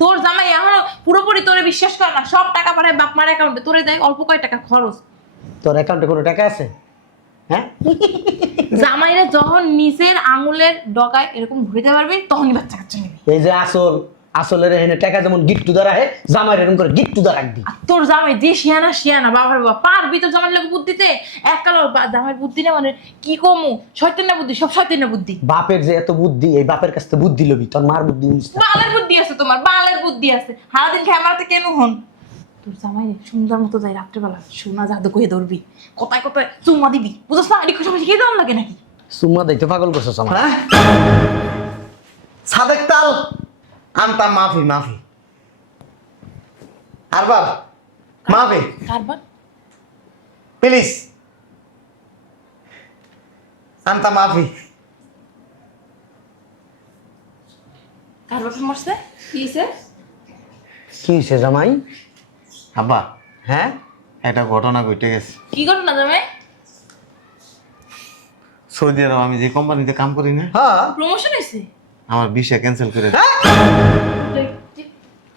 তোর জামাই এখনো পুরোপুরি তোরে বিশ্বাস করে না, সব টাকা পাঠায় বাপ মার অ্যাকাউন্টে, তোরে দেয় অল্প কয় টাকা খরচ। তোর অ্যাকাউন্টে কোনো টাকা আছে? হ্যাঁ, জামাইরা যখন নিজের আঙুলের ডগায় এরকম ঘুরিতে পারবি তখনই বাচ্চা কাচ্চা নিবি। এই যে আসলের এখানে টাকা যেমন গিট্টু দ্বারা হে, জামাইয়ের এরকম করে গিট্টু দ্বারা রাখবি। আর তোর জামাই যে শিয়ানা শিয়ানা, বাবার বাবা পারবি তোর জামাই লোক বুদ্ধিতে? এককালো জামাইয়ের বুদ্ধি না মানে কি কমু, শয়তান না বুদ্ধি, সব শয়তান না বুদ্ধি। বাপের যে এত বুদ্ধি, এই বাপের কাছ থেকে বুদ্ধি লবি, তোর মার বুদ্ধি নিস না। বালের বুদ্ধি আছে তোমার, বালের বুদ্ধি আছে। সারাদিন খেমারাতে কেন হন তোর জামাই সুন্দর মতো যাই রাত্রেবেলা সোনা জাদু কয়ে ধরবি, কোথায় কোথায় চুম্মা দিবি, বুঝছ না? এদিকে সবাই শিখিয়ে দেওয়ার লাগে নাকি? সুম্মা দিতে পাগল করছস আমার। হ্যাঁ সাদেক তাল আনতা মাফি মাফি আর বাপ মাফি কারবার প্লিজ আনতা মাফি কারবার মারছে কি হইছে? কি হয়েছে জামাই? আব্বা হ্যাঁ, একটা ঘটনা ঘটে গেছে। কি করো না জামাই? সৌদি আরব আমি যে কোম্পানিতে কাম করি না, হ্যাঁ, প্রমোশন হইছে? আমার ভিসা ক্যান্সেল করে দেয়।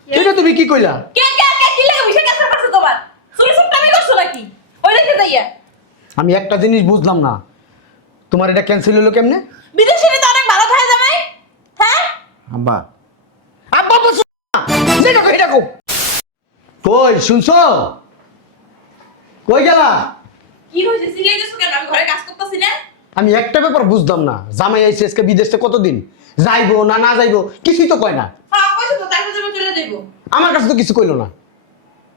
এটা তুমি কি কইলা? কে কে কে কি লাগে বিষয় ক্যান্সেল করছে তোমার? চুরি সুট্টামি করছো নাকি? ওই দেখে যাইয়া আমি একটা জিনিস বুঝলাম না, তোমার এটা ক্যান্সেল হলো কেমনে? বিদেশে তো অনেক ভালো থাকে জামাই। হ্যাঁ আব্বা আব্বা বসো না, যেটা কই এটা কও। কই শুনছো? কই গেলা? কি হইছে? সিরিয়াস দিছো কেন? আমি ঘরে কাজ করতেছি না। আমি একটা ব্যাপার বুঝলাম না, জামাই আইছে আজকে বিদেশ থেকে কতদিন, যাইবো না না যাইবো কিছুই তো কয় না। হ্যাঁ কইছো তো, তারপর তুমি চলে যাইবো। আমার কাছে তো কিছু কইলো না।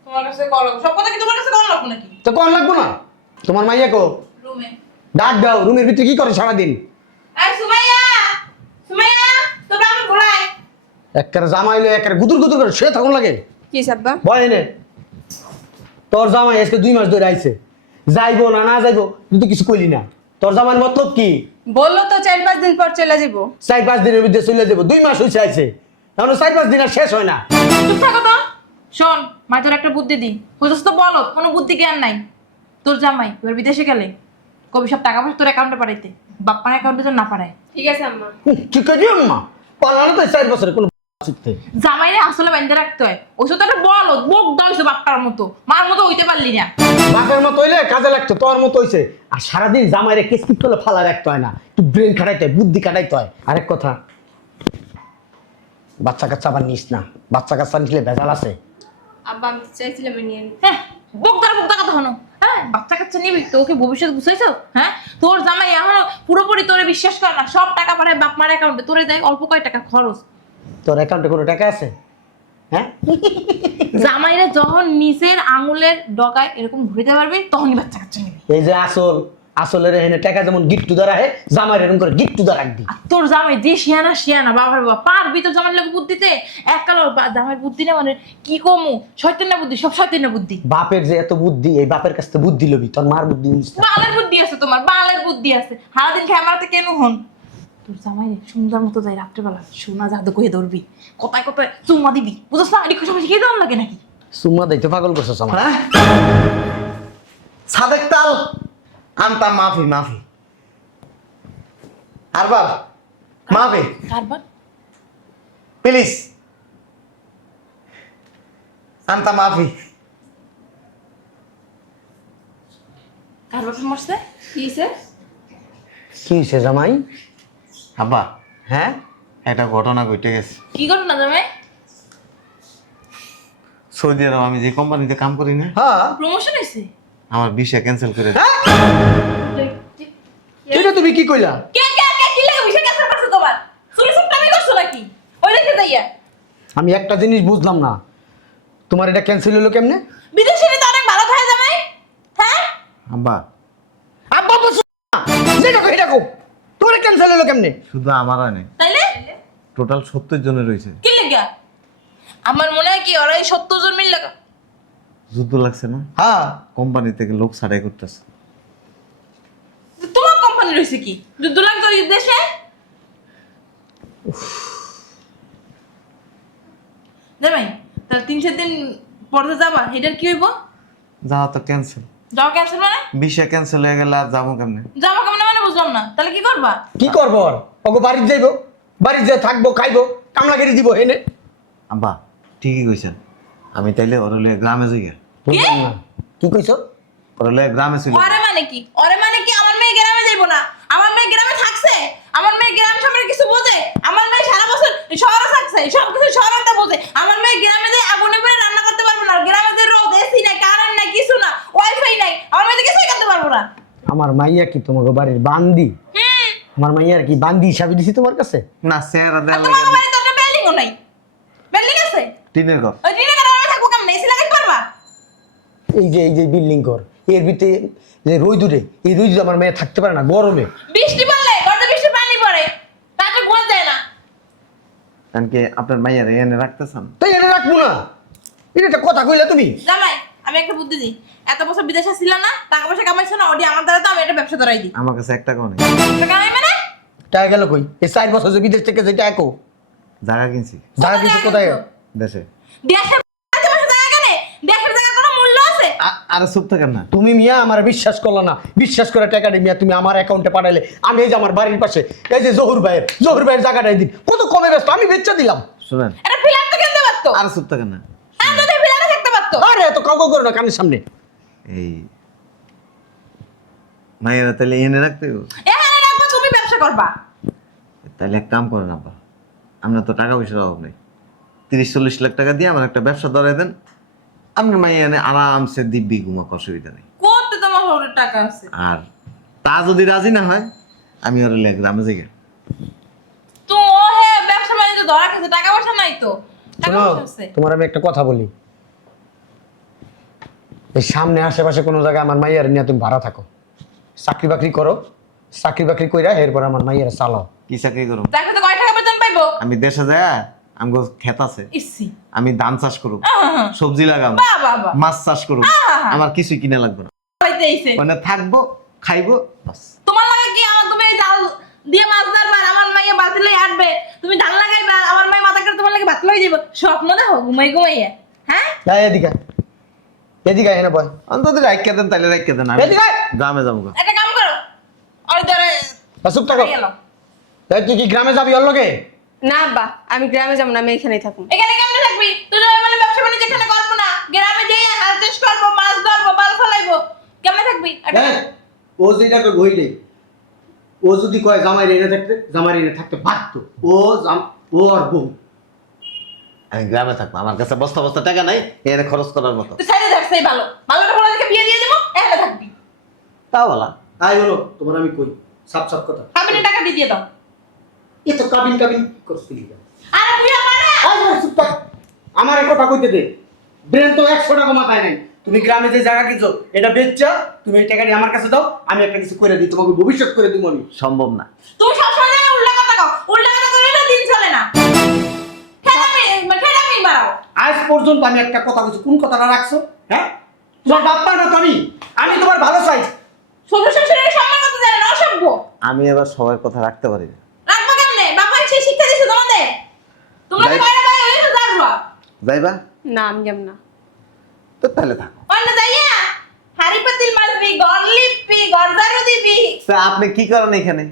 তোমার কাছে কল, সব কথা কি তোমার কাছে কল লাগবো নাকি? তো কোন লাগবো না? তোমার মাইয়া কো? রুমে। ডাক দাও, রুমের ভিতরে কি করে সারাদিন? এই সুমাইয়া, সুমাইয়া তোমরা আমার ঘোড়ায়। একবারে জামাই হইলে একবারে গুদুর গুদুর করে শুয়ে থাকুন লাগে। কি সাব্বা? ভয় এনে তোর জামাই আজকে 2 মাস ধরে আইছে, যাইবো না না যাইবো তুই তো কিছু কইলি না। তোর জামাইয়ের মতলব কি? বললো তো 4-5 দিন পর চলে যাবো। 4-5 দিনের মধ্যে চলে যাবো, 2 মাস হইছে আইছে, তাহলে 4-5 দিন আর শেষ হয় না। চুপ থাকো তো। শোন, মা তোর একটা বুদ্ধি দি। কইছস তো বলো, কোনো বুদ্ধি জ্ঞান নাই। তোর জামাই এবার বিদেশে গেলে কবি সব টাকা পয়সা তোর অ্যাকাউন্টে পাঠাইতে, বাপ্পার অ্যাকাউন্টে যেন না পাঠায়। ঠিক আছে আম্মা। কি করি আম্মা? পালানো তো 4 বছরে কোনো শিখতে। জামাইরে আসলে বাইন্ধে রাখতে হয়। ওই তো একটা বলো বোক দইছে বাপ্পার মতো, মার মতো হইতে পারলি না। বাপের মতো হইলে কাজে লাগতো, তোর মতো হইছে। আর সারাদিন জামাইরে কিসকিপ করলে ফালা রাখতে হয় না, একটু ব্রেন খাটাইতে হয়, বুদ্ধি খাটাইতে হয়। আরেক কথা, বাচ্চা কাচ্চা আবার নিস না, বাচ্চা কাচ্চা নিলে ভেজাল আছে। আব্বা আমি চাইছিলাম নিয়ে নিতে। হ্যাঁ বোক দাঁড়া কথা হনো। হ্যাঁ বাচ্চা কাচ্চা নিবি তো, ওকে ভবিষ্যৎ বুঝাইছো? হ্যাঁ তোর জামাই এখনো পুরোপুরি তোরে বিশ্বাস করে না, সব টাকা পাঠায় বাপ মার অ্যাকাউন্টে, তোরে দেয় অল্প কয় টাকা খরচ। তোর অ্যাকাউন্টে কোনো টাকা আছে? হ্যাঁ, জামাইরা যখন নিজের আঙুলের ডগায় এরকম ঘুরিতে পারবি তখনই বাচ্চা কাচ্চা নিবি। এই যে আসলের এখানে টাকা যেমন গিট্টু দ্বারা হে, জামাইয়ের এরকম করে গিট্টু দ্বারা রাখবি। আর তোর জামাই যে শিয়ানা শিয়ানা, বাবার বাবা পারবি তোর জামাই লোক বুদ্ধিতে? এককালো জামাইয়ের বুদ্ধি না মানে কি কমু, শয়তান না বুদ্ধি, সব শয়তান না বুদ্ধি। বাপের যে এত বুদ্ধি, এই বাপের কাছ থেকে বুদ্ধি লবি, তোর মার বুদ্ধি নিস না। বালের বুদ্ধি আছে তোমার, বালের বুদ্ধি আছে। সারাদিন খেমারাতে কেন হন তোর জামাই সুন্দর মতো যাই রাত্রেবেলা সোনা জাদু কয়ে ধরবি, কোথায় কোথায় চুম্মা দিবি, বুঝছ না? এদিকে সবাই শিখিয়ে দেওয়ার লাগে নাকি? সুম্মা দিতে পাগল করছস আমার। হ্যাঁ সাদেক তাল আনতা মাফি মাফি আর বাপ মাফি কারবার প্লিজ আনতা মাফি কারবার মারছে কি হইছে? কি হয়েছে জামাই? আব্বা হ্যাঁ, একটা ঘটনা ঘটে গেছে। কি করো না জামাই? সৌদি আরব আমি যে কোম্পানিতে কাম করি না, হ্যাঁ, প্রমোশন হয়েছে? আমার ভিসা ক্যান্সেল করে দেয়। এটা তুমি কি কইলা? কে কে কে কি লাগে বিষয় ক্যান্সেল করছে তোমার? চুরি সুট্টামি করছো নাকি? ওই দেখে যাইয়া আমি একটা জিনিস বুঝলাম না, তোমার এটা ক্যান্সেল হলো কেমনে? বিদেশে তো অনেক ভালো থাকে জামাই। হ্যাঁ আব্বা আব্বা বসো না, যেটা কই এটা কও। তোমার ক্যান্সেল হলো কেমনে? শুধু আমার নেই, তাইলে টোটাল 70 জনের রয়েছে। কি লাগা? আমার মনে হয় কি ওরা এই 70 জন মিল লাগা যুদ্ধ লাগছে না, হ্যাঁ, কোম্পানি থেকে লোক ছাড়াই করতেছে। তোমার কোম্পানি রয়েছে কি যুদ্ধ লাগতো এই দেশে? জামাই তাহলে 3-4 দিন পরে যাবা, এটার কি হইব? যাওয়া তো ক্যান্সেল, যাওয়া ক্যান্সেল মানে? ভিসা ক্যান্সেল হয়ে গেলে আর যাবো কেমনে? যাবা কেমন মানে বুঝলাম না। তাহলে কি করবা? কি করবো? আর ওকে বাড়িতে যাইবো, বাড়িতে যাই থাকবো, খাইবো, কামলাগিরি দিব এনে। আব্বা ঠিকই কইছেন। আমি তাইলে ওর হলে গ্রামে যাই গা। বুঝলাম না কি কইছো? ওর হলে গ্রামে চলে ওরে মানে কি? ওরে মানে কি আমার মেয়ে গ্রামে যাইবো না? আমার মেয়ে গ্রামে থাকছে? আমার মেয়ে গ্রাম সম্পর্কে কিছু বোঝে? আমার মেয়ে সারা বছর শহরে থাকছে, সব কিছু শহরতে বোঝে। আমার মেয়ে গ্রামে যায় আগুনে পুড়ে রান্না করতে পারবো না। গ্রামে যে রোদ, এসি নাই, কারেন্ট নাই, কিছু না, ওয়াইফাই নাই। আমার মেয়ে তো কিছুই করতে পারবো না। আমার মাইয়া কি তোমাকে বাড়ির বান্দি? আমার মাইয়ার কি বান্দি হিসাবে দিছি তোমার কাছে? না চেহারা আর দেওয়া তোমার লাগে বাড়িতে তো বিল্ডিংও নাই। বিল্ডিং আছে? টিনের ঘর। ওই দিনে কেন আমরা থাকবো কেমনে? এসি লাগাতে পারবা? এই যে বিল্ডিং ঘর, এর ভিতরে যে রোদুরে, এই রোদুরে আমার মেয়ে থাকতে পারে না গরমে। বৃষ্টি পড়লে, ঘরে বৃষ্টি পানি পড়ে, রাতে ঘুম যায় না। কারণ কি আপনার মাইয়ার এনে রাখতেছেন? তাই এটা রাখবো না? এটা একটা কথা কইলা তুমি? জামাই, আমি একটা বুদ্ধি দিই। এত বছর বিদেশে ছিল না, টাকা পয়সা কামাইছো না, ওটি আমার দ্বারা তো আমি একটা ব্যবসা ধরাই দিই। আমার কাছে একটা কোনে টাকা কামাই মানে? টাকা গেল কই? এই 4 বছর যে বিদেশ থেকে যেটা একো জায়গা কিনছি জায়গা কিছু কোথায়? দেশে। দেশের আশেপাশে জায়গা কেনে? দেশের জায়গা কোনো মূল্য আছে? আরে চুপ থাকেন না। তুমি মিয়া আমার বিশ্বাস করলো না, বিশ্বাস করে টাকাটা মিয়া তুমি আমার অ্যাকাউন্টে পাঠাইলে। আমি এই যে আমার বাড়ির পাশে এই যে জহুর ভাইয়ের জায়গাটাই দিন, কত কমে ব্যস্ত, আমি বেচা দিলাম। শুনেন, এটা ফিলাপ তো কিনতে পারতো। আরে চুপ থাকেন না। আর যদি ফিলাপে থাকতে পারতো। আরে এত কাউকে করো না কানের সামনে। এই মায়েরা তাহলে এনে রাখতে হবে। এখানে রাখবা, তুমি ব্যবসা করবা। তাহলে এক কাম করেন আব্বা, আমরা তো টাকা পয়সার অভাব নেই, 30-40 লাখ টাকা দিয়ে আমার একটা ব্যবসা ধরাই দেন। আপনার মাইয়া এনে আরামসে দিব্যি ঘুমাক, অসুবিধা নেই। করতে তোমার ওর টাকা আছে। আর তা যদি রাজি না হয়, আমি ওর গ্রামে যাই গে। তো ও হে ব্যবসা বাণিজ্য ধরা খেছে, টাকা পয়সা নাই তো। টাকা শোনো, পয়সা আছে। তোমার আমি একটা কথা বলি, এই সামনে আশেপাশে কোনো জায়গায় আমার মাইয়ার নিয়ে তুমি ভাড়া থাকো, চাকরি বাকরি করো, চাকরি বাকরি কইরা এরপর আমার মাইয়ার চালাও। কি চাকরি করুন? দেখো তো কয় টাকা বেতন পাইবো? আমি দেশে যাই, আমগো ক্ষেত আছে, ইসি। আমি ধান চাষ করব, সবজি লাগাম, বাহ বাহ বাহ। মাছ চাষ করব, আহা। আমার কিছুই কিনা লাগবে না। হইতে আইছে। মানে থাকবো, খাইবো, বাস। তোমার লাগে কি আমার তুমি এই জাল দিয়ে মাছ ধরবা, আর আমার মাইয়া বালতি লই আটবে, তুমি ধান লাগাইবা, আমার মাইয়া মাথা করে তোমার লাগে ভাত লই যাইব। স্বপ্ন দেখো ঘুমাই ঘুমাইয়া। হ্যাঁ? যাই এদিকে, এদিকে এনে বয়। অন্তত রাইখা দেন, তাহলে রাইখা দেন, আমি এদিকে আয়। গ্রামে যাবো গা। একটা কাম করো, ওই ধরে চুপ থাকো। গেল। তাই তুই কি গ্রামে যাবি ওর লগে? না আব্বা, আমি গ্রামে যাবো না, আমি এখানেই থাকবো। এখানে কেমনে থাকবি? তুই যদি বলে ব্যবসা বাণিজ্য এখানে করবো না, গ্রামে যাই হাল চাষ করবো, মাছ ধরবো, বাল ফলাইবো, কেমনে থাকবি? হ্যাঁ, ও যেটা কই বই নেই, ও যদি কয় জামাই এনে থাকতে পারতো। ও আর বউ। আমি গ্রামে থাকবো, আমার কাছে বস্তা বস্তা টাকা নাই এনে খরচ করার মতো। তুই সাইডে থাকছিস ভালো, ভালোটা ভালো দেখে বিয়ে দিয়ে দিবো, এখানে থাকবি। তাও বলা তাই বলো, তোমার আমি কই সাপ সাপ কথা। কাবিনে টাকা দিয়ে দাও। এ তো কাবিন করছিলি। আরে বুঝা মানে আমার এই কথা কইতে দে, ব্রেন তো 100 টাকা মাথায় নাই। তুমি গ্রামে যে জায়গা কিনছো এটা বেচছা, তুমি এই টাকাটি আমার কাছে দাও, আমি একটা কিছু করে দিই, তোমাকে ভবিষ্যৎ করে দিব আমি। সম্ভব না। তুমি সবসময় জায়গায় উল্টা কথা কও, উল্টা কথা কইলে দিন চলে না। ঠেলামি বাড়াও। আজ পর্যন্ত আমি একটা কথা বলছি, কোন কথাটা রাখছো? হ্যাঁ, তোমার বাপ্পা না তো আমি তোমার ভালো চাই। শ্বশুর শাশুড়ির সম্মান করতে জানে না, অসভ্য। আমি এবার সবার কথা রাখতে পারি না। রাখবো কেমনে? বাবা সেই শিক্ষা দিছে তোমাদের। তোমরা তো যাই- বাইরে বাইরে হইছো যারবা। যাইবা না আমি যাবো না। তো তাহলে থাকো। অন্য যাইয়া হাড়ি পাতিল মাজবি, ঘর লিপবি, ঘর ঝাড়ু দিবি। তা আপনি কি করেন এখানে?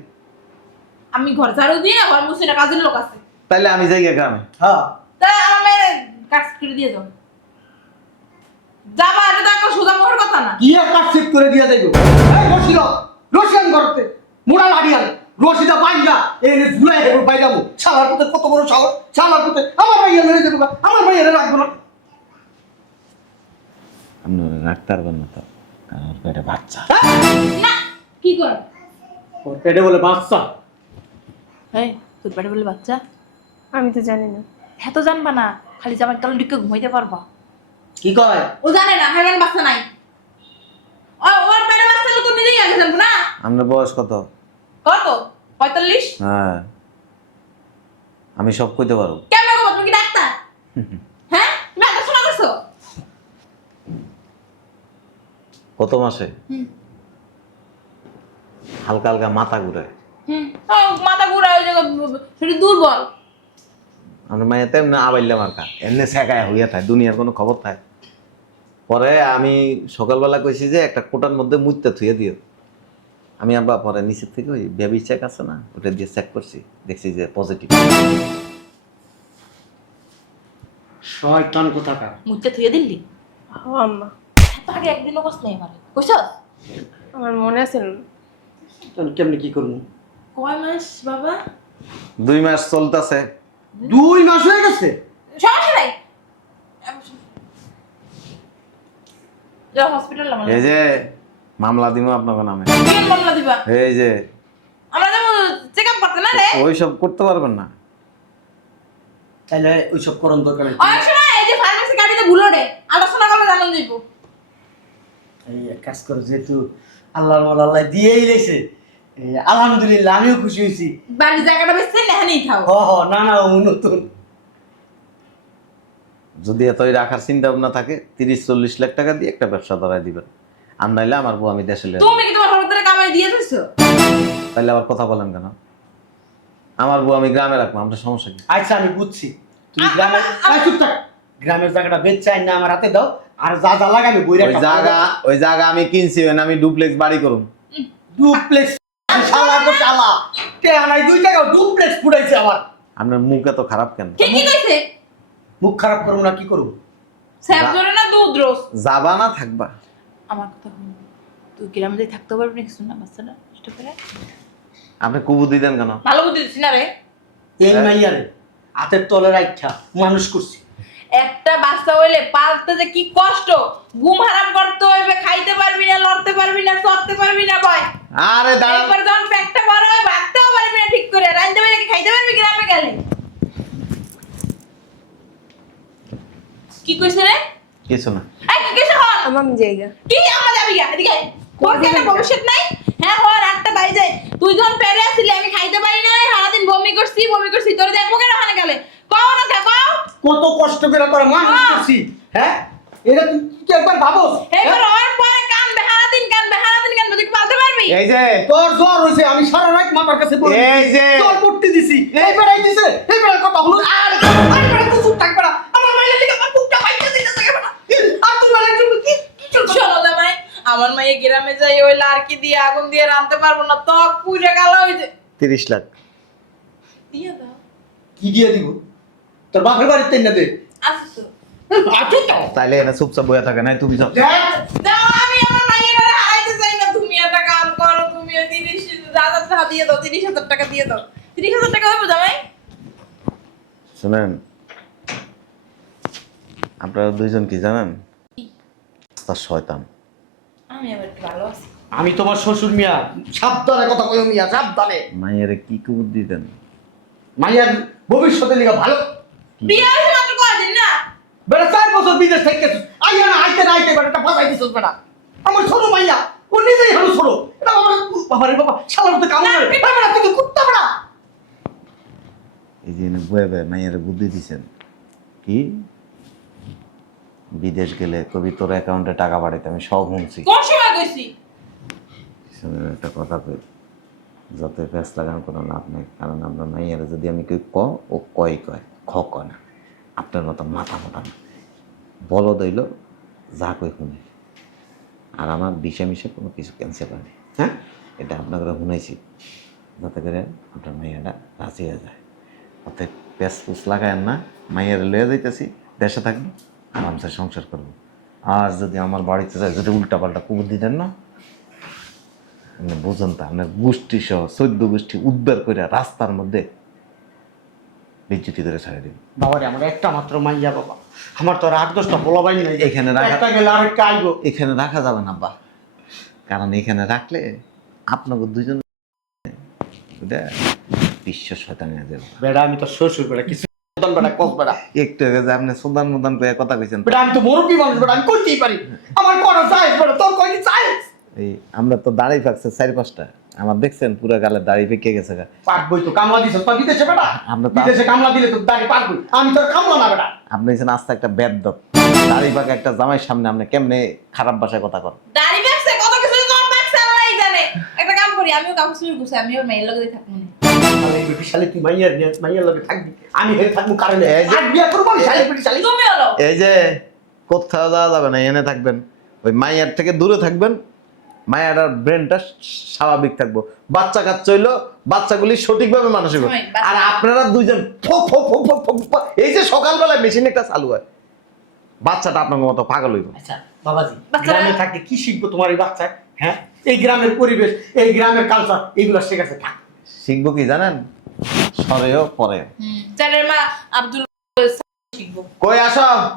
আমি ঘর ঝাড়ু দিই না, ঘর মুছি না, কাজের লোক আছে। তাহলে আমি যাই গিয়ে গ্রামে। হ্যাঁ, তা আমার মেয়ের কাজ করে দিয়ে যাও। যাবা, এটা তো একটা সোজা মোহর কথা না। কি একটা সেট করে দিয়া যাইব। এই রশিয়ান করতে মোড়া লাগিয়াল রশিদা পাইলা এনে ঝুলাই হেব বাইরামু। শালার পুতে কত বড় শালার পুতে আমার ভাইয়া লয়ে যাবো, আমার ভাইয়া রাখবো না। আপনি রাখতে পারবেন না তো, কারণ ওর পেটে বাচ্চা। না, কি কর? ওর পেটে বলে বাচ্চা। এই, তোর পেটে বলে বাচ্চা? আমি তো জানি না। হ্যাঁ তো জানবা না, খালি জামাই তলে ঢুকে ঘুমাইতে পারবা। কি কয়? ও জানে না, হ্যাঁ বাচ্চা নাই। ওর পেটে বাচ্চা তো নিজেই আগে জানবো না। আপনার বয়স কত? কত? 45? হ্যাঁ, আমি সব কইতে পারবো। কেমন গো, তুমি কি ডাক্তার? হ্যাঁ, তুমি আগে শোনা করছো? কত মাসে হালকা হালকা মাথা ঘুরায়। ও মাথা ঘুরা হয়ে যাবে, শরীর দুর্বল। আমার মায়ের তেমনি আবাইলে মার্কা এমনি শেখায় হইয়া থাকে, দুনিয়ার কোনো খবর থাকে। পরে আমি সকালবেলা কইছি যে একটা কোটার মধ্যে মুইতে থুয়ে দিও। আমি আবার পরে নিচের থেকে ওই বেবি চেক আছে না, ওটা দিয়ে চেক করছি, দেখছি যে পজিটিভ। শয়তান কোথাকার। মুখটা থুয়ে দিলি ও আম্মা, এত আগে একদিনও কস নেই আমার কইছস আমার মনে আছে না। তাহলে কেমনে কি করবো? কয় মাস বাবা 2 মাস চলতেছে। 2 মাস হয়ে গেছে। সমস্যা নাই যাও হসপিটাল নামা এই যে মামলা দিব আপনাকে নামে। কি মামলা দিবা এই যে আমরা যাবো চেক আপ করতে না রে ওইসব করতে পারবেন না। তাহলে ওইসব করণ দরকার নেই। অনেক সময় এই যে ফার্মেসি গাড়িতে ভুলো রে আলোচনা করলে জানান দিব এই এক কাজ করো, যেহেতু আল্লাহর মাল আল্লাহ দিয়েই লেছে, আলহামদুলিল্লাহ আমিও খুশি হয়েছি। বাড়ির জায়গাটা বেশি নেহানি খাও না না, ও নতুন। যদি এতই রাখার চিন্তা ভাবনা থাকে 30-40 লাখ টাকা দিয়ে একটা ব্যবসা ধরাই দিবেন। আর নাইলে আমার বউ আমি দেশে লিয়ে যাবো। তুমি কি তোমার হলুদের কামাই দিয়ে দিছো তাইলে আবার কথা বলেন কেন? আমার বউ আমি গ্রামে রাখবো, আমরা সমস্যা কি? আচ্ছা আমি বুঝছি, তুমি গ্রামের চুপ থাক। গ্রামের জায়গাটা বেচাই না আমার হাতে দাও, আর যা যা লাগে আমি বইরা ওই জায়গা আমি কিনছি, আমি ডুপ্লেক্স বাড়ি করুম। ডুপ্লেক্স শালা তো শালা কে আনাই 2 টাকা ডুপ্লেক্স ফুটাইছে আমার। আপনার মুখ এত খারাপ কেন? কি কি কইছে মুখ খারাপ করব না কি করব? স্যাপ ধরে না দুধ রোজ যাবা না থাকবা? আমার কথা শুন তুই গ্রামে যাই থাকতে পারবি না কিছু না বাচ্চাটা কষ্ট করে আপনি কুবুদ্ধি দেন কেন? ভালো বুদ্ধি দিছি না রে এই মাইয়ারে হাতের তলে রাখা মানুষ করছি। একটা বাচ্চা হইলে পালতে যে কি কষ্ট ঘুম হারাম করতে হইবে খাইতে পারবি না লড়তে পারবি না চড়তে পারবি না কয় আরে দাঁড়ান, একবার যখন পেটটা বড় হয় ভাগতেও পারবি না ঠিক করে রাইতে পারবি না খাইতে পারবি গ্রামে গেলে কি কইছে রে কিছু না। এই কি কইছে হন আম্মা আমি জায়গা কি আমার যাবি গা এদিকে তোর কি একটা ভবিষ্যৎ নাই হ্যাঁ হর একটা বাইজে তুই যখন পেরে আসছিলি আমি খাইতে পারি না সারাদিন বমি করছি তোর দেখবো কেন ওখানে গেলে কও না কাকাও কত কষ্ট করে তোরা মানুষ করছি, হ্যাঁ? এটা তুই কি একবার ভাবস? এবার ওর পরে কান বেহারাদিন কান তুই কি পালতে পারবি এই যে তোর জ্বর হইছে, আমি সারা রাত মামার কাছে বলে এই যে জ্বর করতে দিছি, এই বেড়াই দিছে, এই বেড়ার কথা হলো আর বেড়া তো চুপ থাকবে না। আমার মাইয়া লিখে আমার বুকটা বাইতে দিতে থাকে না। আর তুই মানে কি চলছে? শোনো জামাই আমার মাইয়ে গ্রামে যাই ওই লারকি দিয়ে আগুন দিয়ে রাঁধতে পারবো না তো পুড়ে গেল ওই যে 30 লাখ দিয়ে দাও কি দিয়ে দিব? তোর বাপের বাড়িতে না দে। আসো আচ্ছা তো তাইলে এনে চুপচাপ বইয়া থাকে নাই, তুমি যাও। দাও আমি আমার মাইয়ের হারাইতে চাই না তুমি একটা কাম করো তুমি ওই 30,000 টাকা দিয়ে দাও 30,000 টাকা দিয়ে দাও 30,000 টাকা হবে জামাই শুনেন, আপনারা দুইজন কি জানেন? তার শয়তান। আমি আবার একটু ভালো আছি আমি তোমার শ্বশুর মিয়া, সাবধানে কথা কইও মিয়া, সাবধানে। মায়ের কি কুবুদ্ধি দেন? মাইয়ার ভবিষ্যতের লিগা ভালো। বিয়ে হয়েছে মাত্র কয়দিন না বেটা 4 বছর বিদেশ থেকে আইয়া না আইতে না আইতে বেটা ফাসাই দিছস বেটা। আমার ছোট মাইয়া ও নিজেই হলো ছোট। এটা আমার বাবারে বাবা শালার মতো কাম করে। বেটা তুই কুত্তা বেটা। এই যে বয়ে বয়ে মায়ের বুদ্ধি দিছেন কি? বিদেশ গেলে কবি তোর অ্যাকাউন্টে টাকা পাঠাইতে, আমি সব শুনছি। কোন সময় কইছি শুনেন একটা কথা কই, যত প্যাঁচ লাগান কোনো লাভ নেই। কারণ আমরা মাইয়ার যদি আমি কেউ ও কয় খ কয় না। আপনার মতো মাথা মোটা না, বলদ হইল যা কই শুনে। আর আমার বিষে মিশে কোনো কিছু ক্যান্সেল হয়নি, হ্যাঁ? এটা আপনাকে শুনেছি, যাতে করে আপনার মাইয়াটা রাজি হয়ে যায়। অর্থাৎ প্যাঁচ পুচ লাগায়েন না, মাইয়ার লয়ে যাইতেছি, দেশে থাকবো, আরামসে সংসার করবো। আর যদি আমার বাড়িতে যায়, যদি উল্টাপাল্টা কুবুদ্ধি দেন না, আপনি বুঝুন তো, আপনার গোষ্ঠী সহ 14 গোষ্ঠী উদ্ধার করে রাস্তার মধ্যে বিচ্যুতি করে ছাড়ে দিন। বাবারে আমার একটা মাত্র মাইয়া বাবা, আমার তো আর 8-10টা পোলাবাইন নাই। এখানে রাখা- একটা গেলে আরেকটা আইবো। এখানে রাখা যাবে না আব্বা, কারণ এখানে রাখলে আপনাকে দুজন বিশ্ব শয়তানি হয়ে যাবে। বেটা আমি তো শ্বশুর বেটা, কিছু বেটা কস বেটা। একটু আগে যে আপনি সুদান মুদান করে কথা কইছেন, বেটা আমি তো মুরব্বী মানুষ বেটা, আমি কইতেই পারি। আমার করা চাই বেটা, তোর কইনি চাই। এই আমরা তো দাড়ি পাকছে 4-5টা, আমার দেখছেন পুরো গালে দাড়ি পেকে গেছে গা। পাকবই তো, কামলা দিছ তো বিদেশে বেটা। আমরা তো বিদেশে কামলা দিলে তো দাঁড়ি পাকবই, আমি তোর কামলা না বেটা। আপনি হচ্ছেন আস্তে একটা বেদ্যপ, দাড়ি পাকা একটা জামাইয়ের সামনে আপনি কেমনে খারাপ ভাষায় কথা কর। দাড়ি বাকছে কত কিছু কম বাকছে আল্লাহই জানে একটা কাম করি আমিও কাপড় চুরি করছি আমিও মেয়ের লগে থাকবো না আমি বেটি শালি তুই মাইয়ার লগে থাকবি, আমি হেরে থাকবো কারণে এই যে- আজ বিয়া করবো আমি শালি বেটি শালি। তুমি হলো এই যে কোথাও যাওয়া যাবে না, এনে থাকবেন, ওই মাইয়ার থেকে দূরে থাকবেন, মায়ের ব্রেনটা স্বাভাবিক থাকবো। বাচ্চা কাচ্চা হইলো, বাচ্চাগুলি সঠিকভাবে মানুষ হইব। সময়, বাচ্চা- আর আপনারা দুইজন ফো ফো ফো ফো ফো ফো, এই যে সকালবেলায় মেশিন একটা চালু হয়, বাচ্চাটা আপনার মতো পাগল হইব। আচ্ছা বাবাজি, বাচ্চারা- গ্রামে থাকতে কি শিখবো তোমার এই বাচ্চায়? হ্যাঁ, এই গ্রামের পরিবেশ, এই গ্রামের কালচার, এইগুলো শেখাচ্ছে থাক। শিখবো কি জানেন? সরেও পরে। ছেলের মা আব্দুল শিখবো। কই আসো।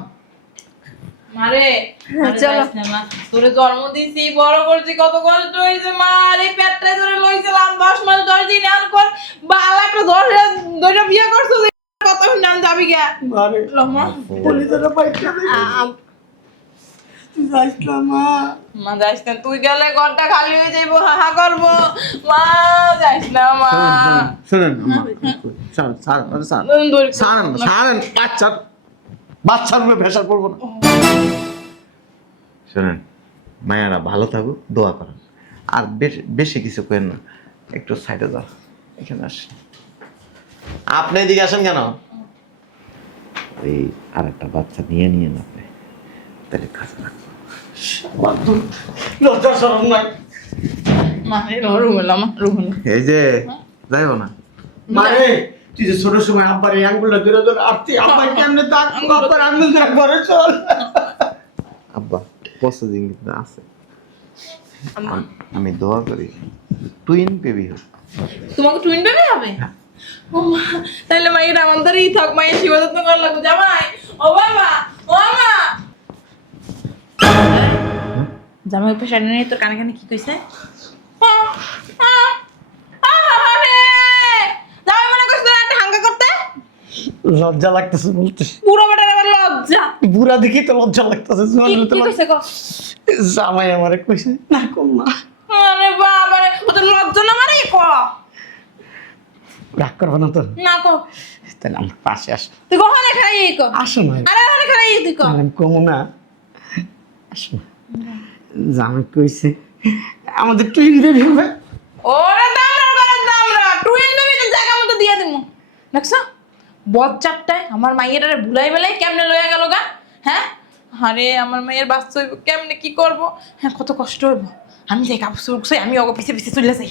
মারে চলো। তোরে জন্ম দিছি, বড় করছি, কত কষ্ট হয়েছে মা। আর এই পেটটাই ধরে লইছিলাম 10 মাস 10 দিন আর কর বালা একটা 10 বিয়ে করছো যে কত নাম যাবি গা। আরে লম্মা পলিদারা পাইছা তুই যাইস না মা। মা যাইস না, তুই গেলে ঘরটা খালি হয়ে যাইবো, হাহা করবো। মা যাইস না মা। শুনেন ধরে- ছাড়েন বাচ্চার উপরে প্রেশার পড়বো না। শুনেন, মায়েরা ভালো থাকুক, দোয়া করেন। আর বেশি কিছু করেন না, একটু সাইডে যাও, এখানে আসেন। আপনি এদিকে আসেন কেন? এই আর একটা বাচ্চা নিয়ে না আপনি, তাহলে কাজে লাগবে। লজ্জা শরম নাই। মা রুমেল মা রুমেল। এই যে যাইব না। মারে তুই যে ছোট সময় আব্বার এই আঙ্গুলটা ধরে ধরে আসতি, আব্বার কেমনে তাক আব্বার আঙ্গুল ধরে ঘরে চল। আব্বা প্রসেসিং কিন্তু আছে। আমি দোয়া করি টুইন বেবি হোক। তোমাকে টুইন বেবি হবে? ও মা, তাহলে মায়ের আমাদেরই থাক, মায়ের সেবা যত্ন করা লাগবে। জামাই, ও বাবা, ও মা। জামাই পেশা নিয়ে তোর কানে কানে কি কইছে? জামাই মনে করছে তোর একটা হাঙ্গা করতে? লজ্জা লাগতেছে বলতে, পুরো বেটার আবার লজ্জা। বুড়া দেখি তো লজ্জা লাগতেছে। কি কইছে গো? জামাই আমারে কইছে না কম না। আরে বাবা রে, ও তো লজ্জা না মানে ক। রাগ করবো না তো? না কো। তাহলে আমার পাশে আসো। তুই কখনো খাই ক। আসো না, আরে ওখানে খাই তুই ক। আমি কমো না। আসো না। জামাই কইছে আমাদের টুইন বেবি হবে। ওরে দামরা টুইন বেবি তো জায়গা মতো দিয়ে দিমু। দেখছো বচ্চাটায় আমার মাইয়েরারে ভুলাই বেলাই কেমনে লইয়া গেল গা। হ্যাঁ, আরে আমার মাইয়ের বাচ্চা হইব কেমনে, কি করব। হ্যাঁ, কত কষ্ট হইব। আমি যাই কাপড় চোপড় গুছাই, আমি ওগো পিছে পিছে চলে যাই।